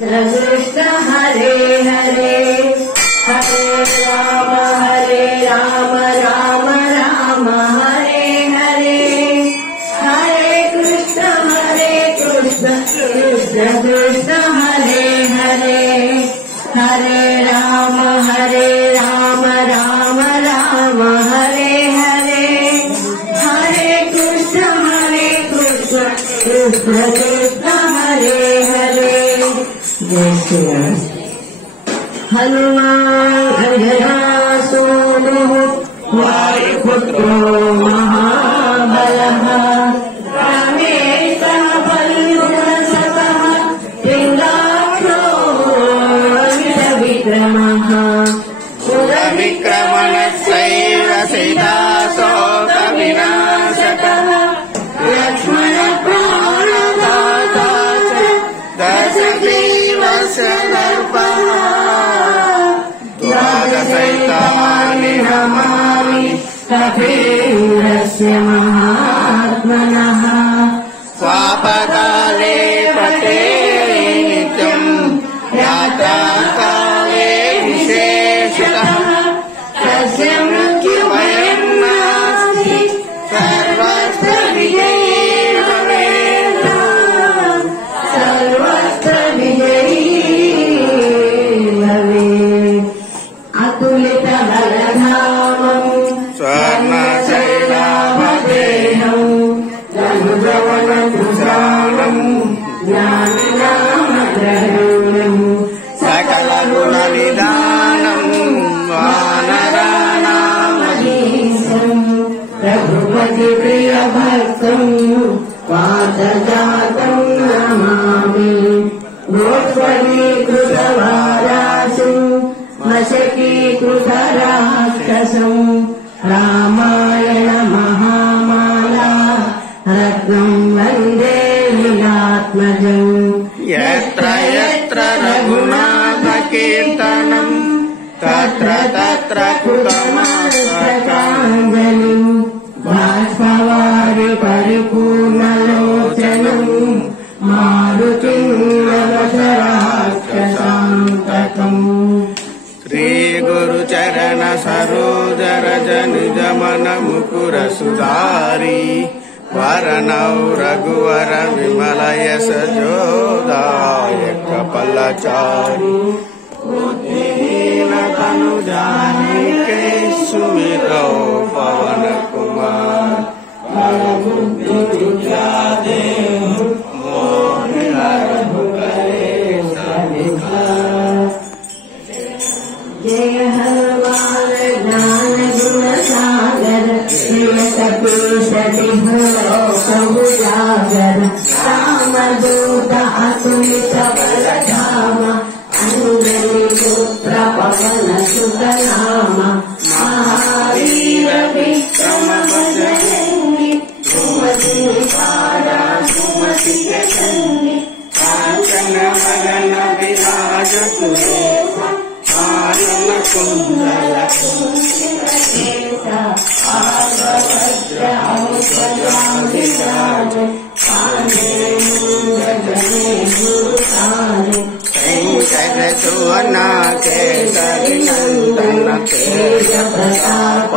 कृष्ण हरे हरे हरे राम राम राम हरे हरे हरे कृष्ण कृष्ण कृष्ण हरे हरे हरे राम राम राम हरे हरे हरे कृष्ण कृष्ण कृष्ण हरे हरे। जय श्री राम। हनुमान अंजना सोनुः वायुपुत्रो महाबलः रामेशः पल्लवसखः पिङ्गळो विक्रमः सुरविक्रमणस्यैव सीताशोकविनाशकः लक्ष्मणप्राणदाता दशग्रीवस्य दर्पः द्वादशैतानि नमामि कपीरस्य महात्मनः स्वापकाले पते नित्यम् यात्राकाले विशेषतः तस्य मृत्युभयं नास्ति सर्वत्र विजयी भवेत् सर्वत्र विजयी भवेत्। अतुलितबलधामम् स्वर्णशैलाभदेहम् धनुजवनभुजालम् ज्ञाननामग्रहणम् सकलगुणनिधानम् वानराणामधीशम् रघुपतिप्रियभक्तम् वातजातम् नमामि गोष्पदीकृतवाराशिम् मशकीकृतराक्षसम् रामायण महामाला रत्नम् वन्दे लीलात्मजम् यत्र यत्र रघुनाथकीर्तनम् तत्र तत्र कृतमस्तकाञ्जलिम् बाष्पवारि परिपूर्णलोचनम् मारुतिम् नमसराक्षसान्तकम्। श्रीगुरुचरण सरोजरज निजमन मुकुर सुधारी वरनौ रघुवर विमल यश जोदायक फलचारी बुद्धिहीन तनु जानिके सुमिरौ पवन कुमार बुद्धि विद्या देहु मोहि हरहु कलेश निखार। जय हनुमान ज्ञान गुण सागर जय कपीश तिहुँ लोक उजागर रामदूत अतुलित बलधाम अंजनी पुत्र पवन सुत नाम महावीर विक्रम बजरंगी सुमति निवारा सुमति के संगी कांचन वदन विराज सुरेशा आनन कुंडल कुंडलकेता आगवज्र औषधाभिराज कांधे मूंजने गुरुसारे वेंकट सुवना केसरी नंदन तेज प्रताप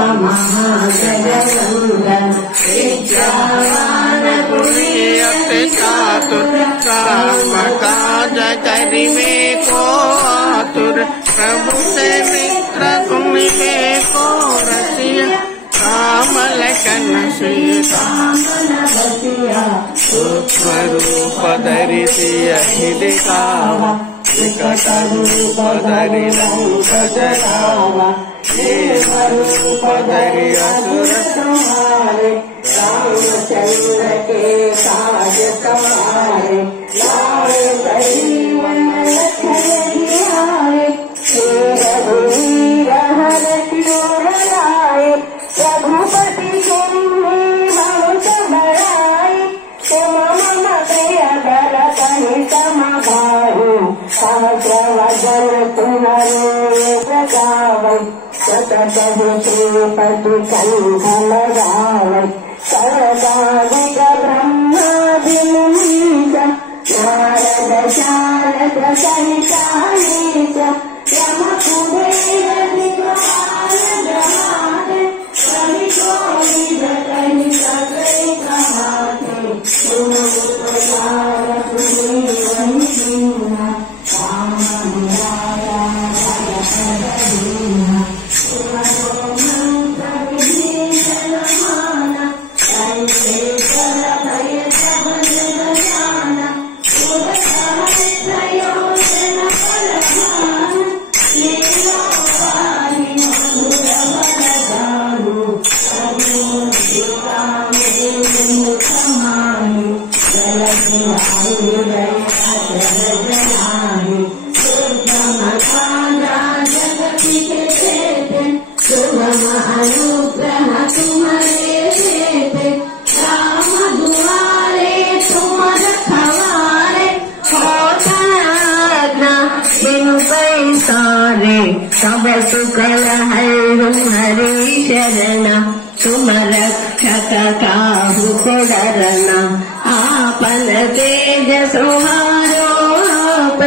महाजगवंदन विद्यावान गुणी अति चातुर काम काज करिबे को आतुर प्रभु से मित्र सुनिबे को रसिया राम लखन सीता सूक्ष्म रूप धरि सियहि दिखावा विकट रूप धरि लंक जरावा देव रूप धरि असुर संहारे रामचंद्र के काज सवारे लाल जीवन लखन जियाए रघुवीर हर क्योर लाए रघुपति बहुत बड़ाई तुम मम प्रिय दरतनि समभाऊ सहस्रवदन पुनरेक गावै सतत श्रीपति कंठ लगावै सरदारिक ब्रह्मादिमुनीश नारद शारद सहितानेश यम कुबेर दिक्पाल ब्रह्मादि कवि कोविद कहि सकै कहाते तुम उपकार तुम्हें वही दीना राम दुलारा भय दीना तुम मंत्र विभीषण माना संते कर भय सब जग जाना तुम सहस्रयोजन फलधान लीला पाहि मधुर वरदानु अभिमुखिता मुख माहि जलधि वायु जय अचल जनाहि जगति के चेते सुगम अनुग्रह तुम्हारे चेते राम दुआरे तुम रखवारे होतना बिनु पैसारे सब सुकल है हरि शरण तुम रक्षक काहू को डरना आपन तेज सुहारो आप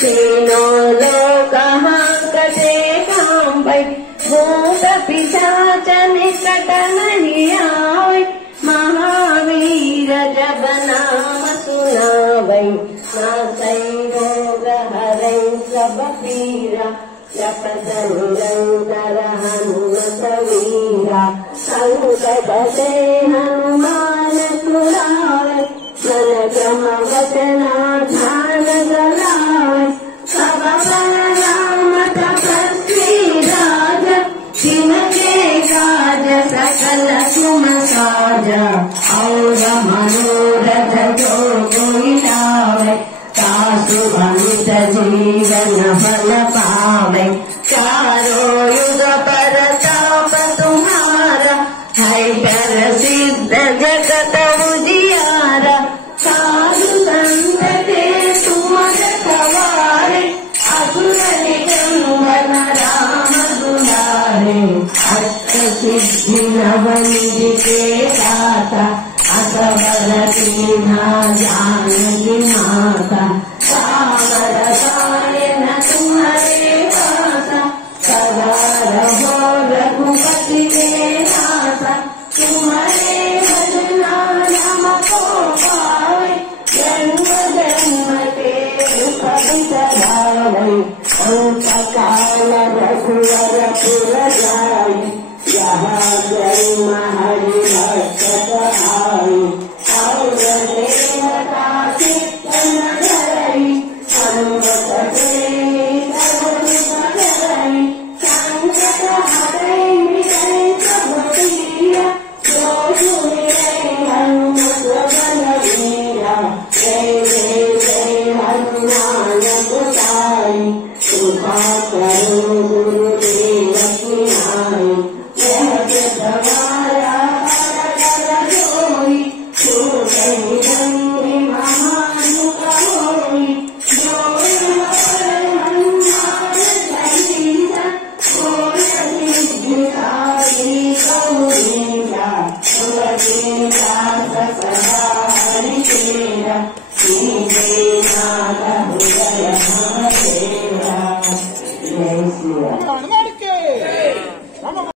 तीनों लोक हांकते कांपै भूत पिशाच निकट नहीं आवे महावीर जब नाम सुनावै नासै रोग हरै सब पीरा जपत निरंतर हनुमत वीरा संकट से हनुमान छुड़ावे मन क्रम वचना ध्यान गलावे सब पर राम तपस्वी राजा जिनके काज सकल तुम साजा और मनोरथ जो कोई लावे तासु अमित जीवन फल पावे चारों युग परताप तुम्हारा है प्रसिद्ध जगत उजियारा साधु संत के तुम रखवारे असुर निकंदन राम दुलारे अष्ट सिद्धि नवनिधि के दाता असवर तीना जानकी माता सागर गायन तुम्हारे पासा सदा रहो रघुपति के दासा तुम्हारे भजना नाम को पावे जन्म जन्म के दुख बिसरावे अंत काल रघुवर पुर जाई यहाँ जन्म हरि भक्त आई और देवता चित्तन धरई संगत प्रेमी सर्व धरई संकट हरै मिटै सब पीरा जो सुमिरै हनुमत बलवीरा जय जय जय हनुमान गोसाई कृपा करो गुरुदेव की नाई तुम्हारा जोई छूटई महानुक होई जोई हनुमान चालीसा कोई सिद्धि गौरीसा तुलसीदास